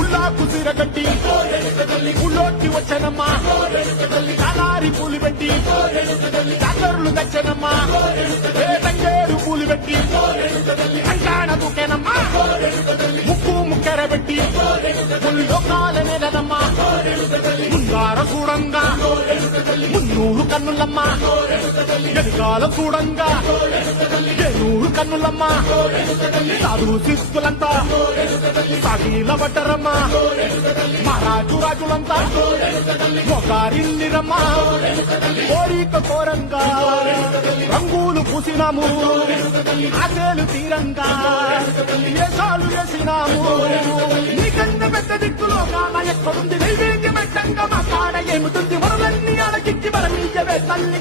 ఉల్లాకు సిరగట్టి ఉల్లోకి వచ్చనమ్మా కాలారి పూలు పెట్టి జాతరులు తెచ్చనమ్మా తంగేరు పూలు పెట్టి కంటాణ దూకేనమ్మా ముక్కు ముక్కెరబెట్టి ముల్లోకాల నెలనమ్మా ముందార చూడంగా మున్నూరు కన్నులమ్మా ఎదుగాల చూడంగా ఏనూరు కన్నులమ్మా సాధువు శిస్తులంతా సాగిల పడ్డరమ్మా మహారాజు రాజులంతా మొగారిల్లిరమ్మా కోరిక కోరంగా రంగులు పూసినాము ఆశలు తీరంగా వేషాలు వేసినాము నీకన్నా పెద్ద దిక్కులో కాన ఎక్కడుంది నైవేద్యం పెట్టంగా మా కాడ ఏముతుంది మనలన్నీ అడగిచ్చి మరణించవే తల్లి